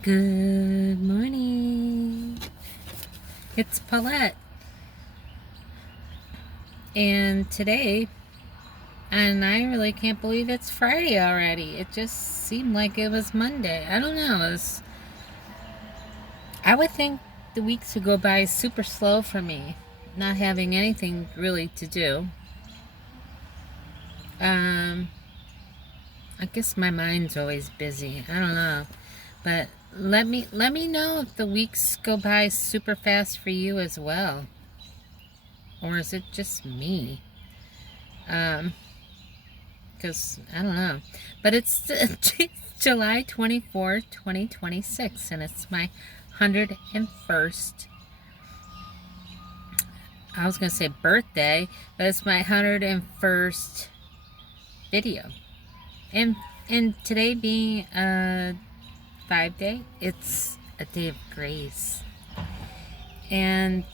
Good morning. It's Paulette. And today, and I really can't believe it's Friday already. It just seemed like it was Monday. I don't know. I would think the weeks would go by super slow for me, not having anything really to do. Um, I guess my mind's always busy. I don't know. But let me know if the weeks go by super fast for you as well. Or is it just me? Because I don't know. But it's July 24th, 2026, and it's my 101st. I was going to say birthday, but it's my 101st video. And today being a 5 day, it's a day of grace. And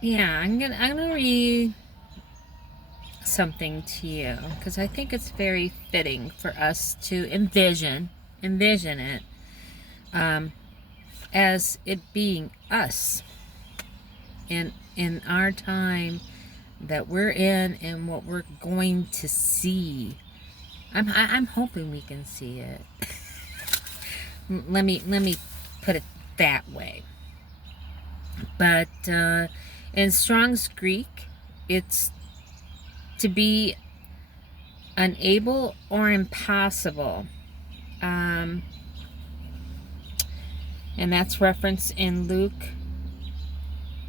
yeah, I'm gonna read something to you because I think it's very fitting for us to envision it as it being us in our time that we're in and what we're going to see. I'm hoping we can see it. Let me put it that way. But in Strong's Greek, it's to be unable or impossible. And that's referenced in Luke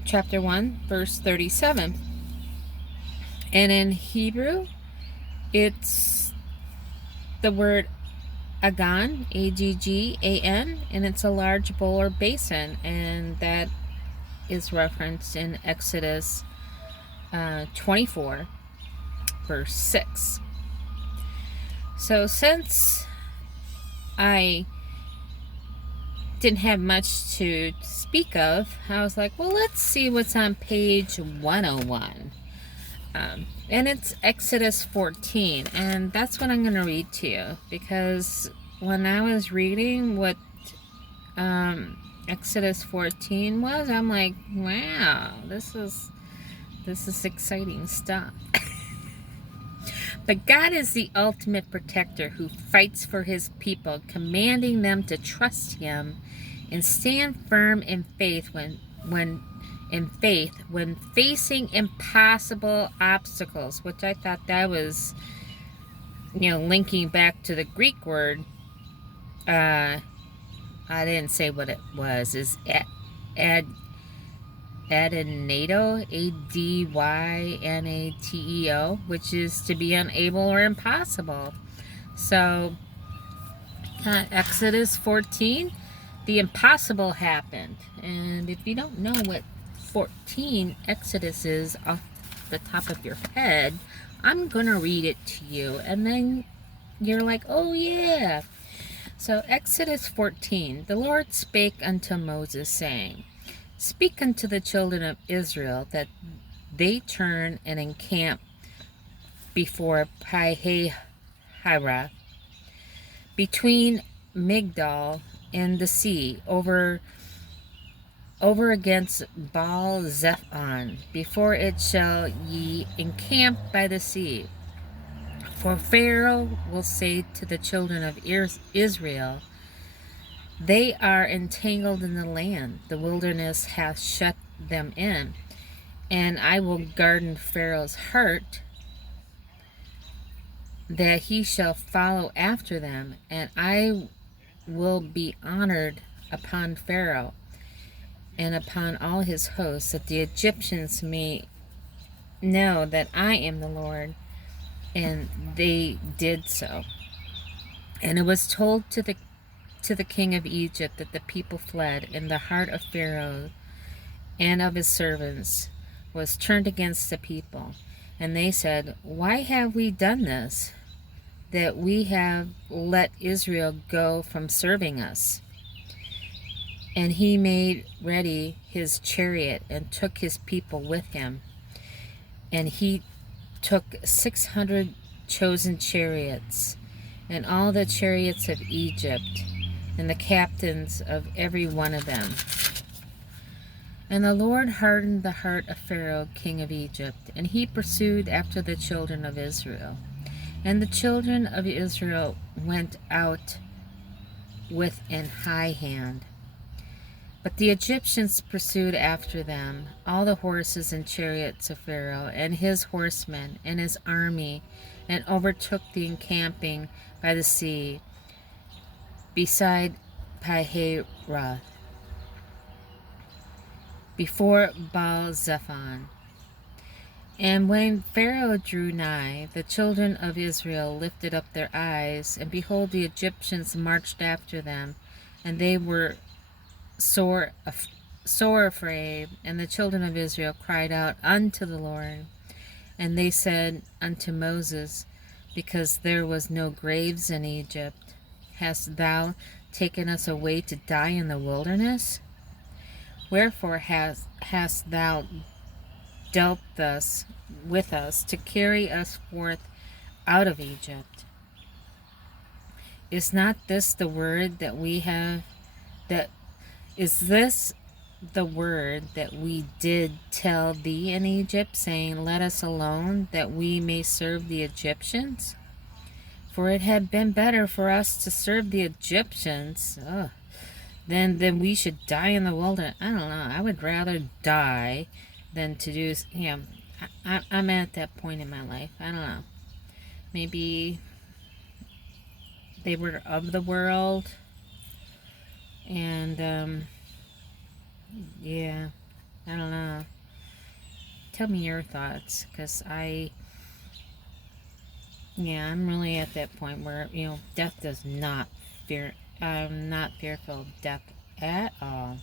chapter 1, verse 37. And in Hebrew, it's the word Aggan, Aggan, and it's a large bowl or basin, and that is referenced in Exodus 24, verse 6. So since I didn't have much to speak of, I was like, well, let's see what's on page 101. And it's Exodus 14, and that's what I'm going to read to you, because when I was reading what Exodus 14 was, I'm like, wow, this is exciting stuff. But God is the ultimate protector who fights for his people, commanding them to trust him and stand firm in faith when facing impossible obstacles, which I thought that was, linking back to the Greek word. I didn't say what it was. Is adynato, ADYNATEO, which is to be unable or impossible. So, Exodus 14, the impossible happened. And if you don't know what 14 Exodus is off the top of your head, I'm going to read it to you. And then you're like, oh yeah. So, Exodus 14, the Lord spake unto Moses, saying, Speak unto the children of Israel that they turn and encamp before Pi-hahiroth, between Migdol and the sea, over against Baal-zephon, before it shall ye encamp by the sea. For Pharaoh will say to the children of Israel, They are entangled in the land, the wilderness hath shut them in, and I will garden Pharaoh's heart, that he shall follow after them, and I will be honored upon Pharaoh and upon all his hosts, that the Egyptians may know that I am the Lord. And they did so. And it was told to the king of Egypt that the people fled, and the heart of Pharaoh and of his servants was turned against the people. And they said, Why have we done this, that we have let Israel go from serving us? And he made ready his chariot and took his people with him. And he took 600 chosen chariots, and all the chariots of Egypt, and the captains of every one of them. And the Lord hardened the heart of Pharaoh, king of Egypt, and he pursued after the children of Israel. And the children of Israel went out with an high hand. But the Egyptians pursued after them, all the horses and chariots of Pharaoh, and his horsemen, and his army, and overtook the encamping by the sea, beside Pihahiroth, before Baal-zephon. And when Pharaoh drew nigh, the children of Israel lifted up their eyes, and behold, the Egyptians marched after them, and they were sore afraid. And the children of Israel cried out unto the Lord. And they said unto Moses, because there was no graves in Egypt, hast thou taken us away to die in the wilderness? Wherefore hast thou dealt thus with us to carry us forth out of Egypt? Is not this the word that we have, that is this the word that we did tell thee in Egypt, saying, let us alone, that we may serve the Egyptians? For it had been better for us to serve the Egyptians than we should die in the wilderness. I don't know. I would rather die than to do, I'm at that point in my life. I don't know. Maybe they were of the world, and yeah, I don't know. Tell me your thoughts, because I'm really at that point where, death does not fear. I'm not fearful of death at all.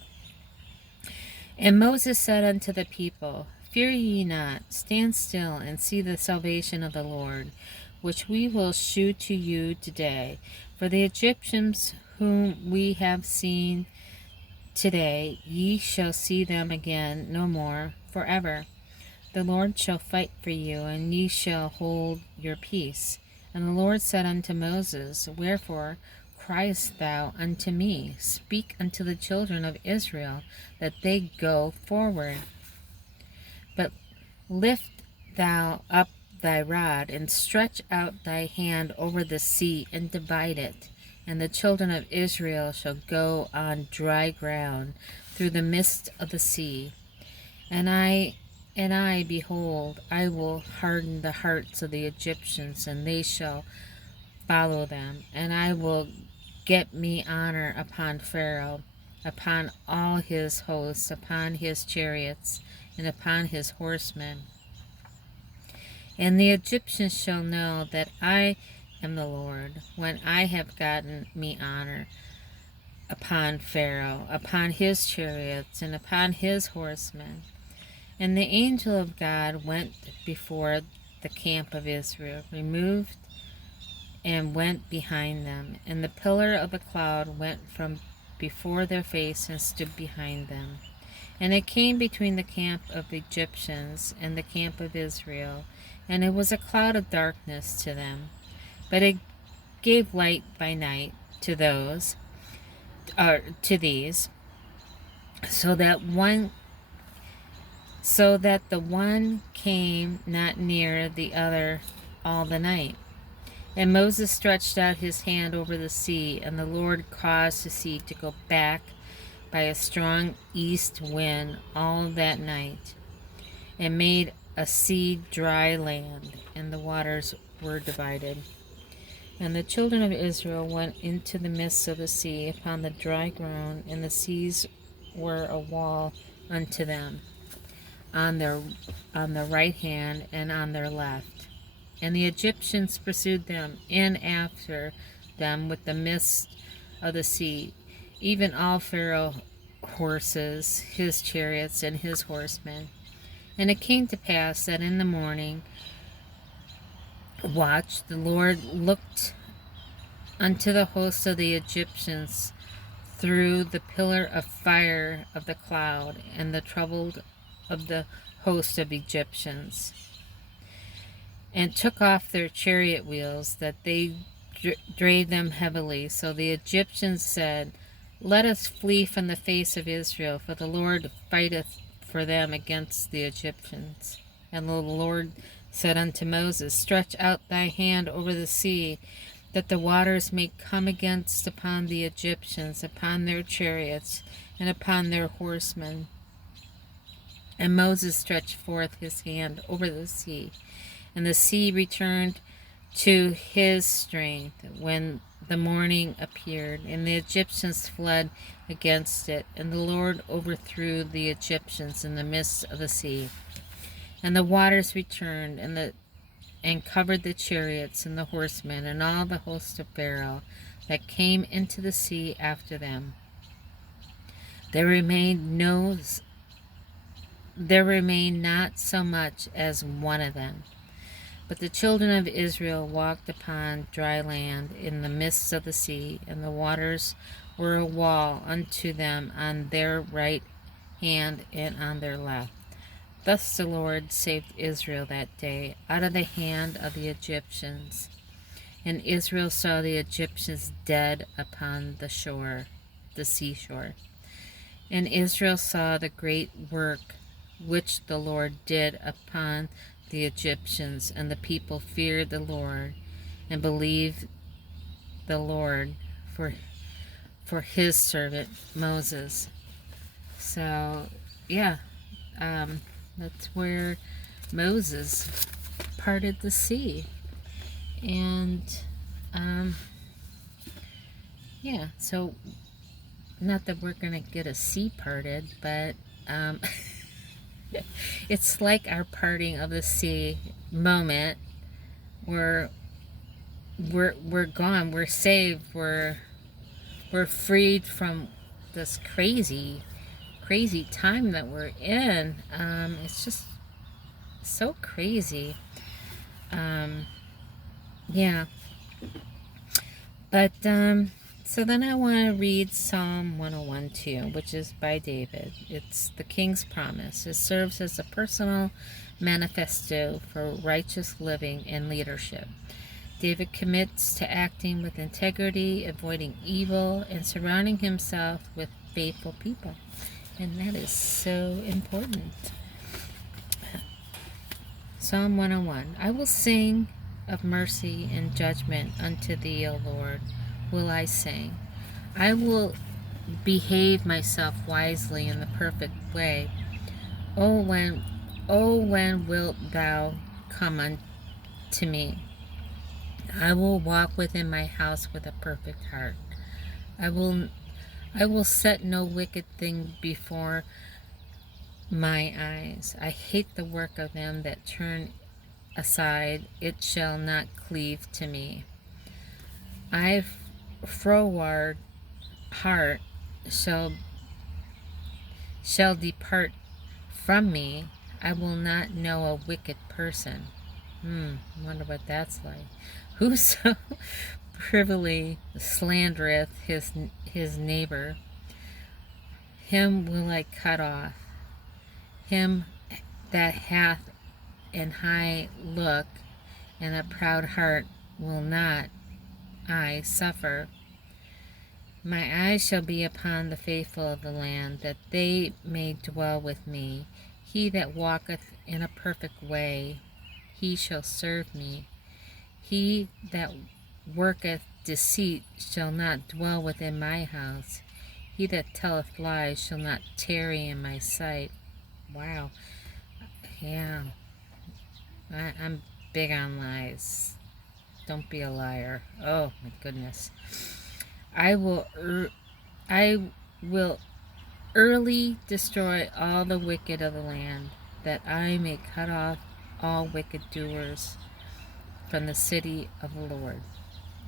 And Moses said unto the people, fear ye not, stand still and see the salvation of the Lord, which we will shew to you today. For the Egyptians whom we have seen today, ye shall see them again no more forever. The Lord shall fight for you, and ye shall hold your peace. And the Lord said unto Moses, wherefore criest thou unto me? Speak unto the children of Israel, that they go forward. But lift thou up thy rod, and stretch out thy hand over the sea, and divide it. And the children of Israel shall go on dry ground through the midst of the sea. And I, behold, I will harden the hearts of the Egyptians, and they shall follow them. And I will get me honor upon Pharaoh, upon all his hosts, upon his chariots, and upon his horsemen. And the Egyptians shall know that I am the Lord, when I have gotten me honor upon Pharaoh, upon his chariots, and upon his horsemen. And the angel of God went before the camp of Israel, removed and went behind them. And the pillar of the cloud went from before their face and stood behind them. And it came between the camp of the Egyptians and the camp of Israel, and it was a cloud of darkness to them. But it gave light by night to these, so that the one came not near the other all the night. And Moses stretched out his hand over the sea, and the Lord caused the sea to go back by a strong east wind all that night, and made a sea dry land, and the waters were divided. And the children of Israel went into the midst of the sea upon the dry ground, and the seas were a wall unto them on their right hand and on their left. And the Egyptians pursued them in after them with the mist of the sea, even all Pharaoh's horses, his chariots, and his horsemen. And it came to pass that in the morning watch the Lord looked unto the host of the Egyptians through the pillar of fire of the cloud, and the troubled of the host of Egyptians, and took off their chariot wheels, that they drave them heavily. So the Egyptians said, "Let us flee from the face of Israel, for the Lord fighteth for them against the Egyptians." And the Lord said unto Moses, "Stretch out thy hand over the sea, that the waters may come against upon the Egyptians, upon their chariots, and upon their horsemen." And Moses stretched forth his hand over the sea, and the sea returned to his strength when the morning appeared, and the Egyptians fled against it, and the Lord overthrew the Egyptians in the midst of the sea. And the waters returned and covered the chariots and the horsemen and all the host of Pharaoh that came into the sea after them. There remained not so much as one of them. But the children of Israel walked upon dry land in the midst of the sea, and the waters were a wall unto them on their right hand and on their left. Thus the Lord saved Israel that day out of the hand of the Egyptians. And Israel saw the Egyptians dead upon the shore, the seashore. And Israel saw the great work which the Lord did upon the Egyptians, and the people feared the Lord and believed the Lord for his servant Moses. So yeah, that's where Moses parted the sea. And yeah, so not that we're gonna get a sea parted, but it's like our parting of the sea moment where we're gone, we're saved, we're freed from this crazy time that we're in. It's just so crazy. Yeah. But so then I want to read Psalm 101 too, which is by David. It's the King's Promise. It serves as a personal manifesto for righteous living and leadership. David commits to acting with integrity, avoiding evil, and surrounding himself with faithful people. And that is so important. Psalm 101. I will sing of mercy and judgment unto thee, O Lord, will I sing. I will behave myself wisely in the perfect way. Oh, when wilt thou come unto me? I will walk within my house with a perfect heart. I will set no wicked thing before my eyes. I hate the work of them that turn aside. It shall not cleave to me. I froward heart shall depart from me. I will not know a wicked person. Wonder what that's like. Whoso privily slandereth his neighbor, him will I cut off. Him that hath an high look and a proud heart will not I suffer. My eyes shall be upon the faithful of the land, that they may dwell with me. He that walketh in a perfect way, he shall serve me. He that worketh deceit shall not dwell within my house. He that telleth lies shall not tarry in my sight. Wow. Yeah. I'm big on lies. Don't be a liar. Oh my goodness. I will early destroy all the wicked of the land, that I may cut off all wicked doers from the city of the Lord.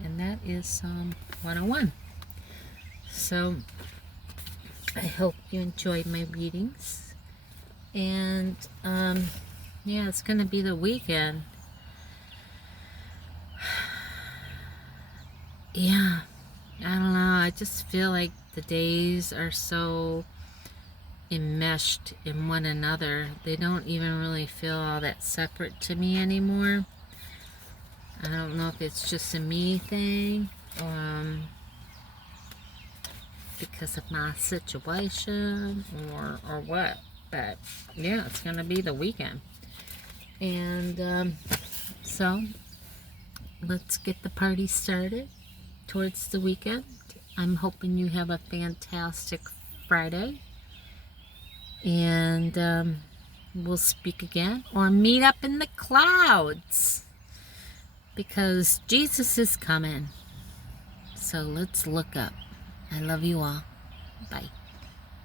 And that is Psalm 101. So I hope you enjoyed my readings. And yeah, it's going to be the weekend. Yeah, I don't know. I just feel like the days are so enmeshed in one another. They don't even really feel all that separate to me anymore. I don't know if it's just a me thing, because of my situation, or what. But yeah, it's gonna be the weekend, and so let's get the party started towards the weekend. I'm hoping you have a fantastic Friday, and we'll speak again or meet up in the clouds, because Jesus is coming. So let's look up. I love you all. Bye.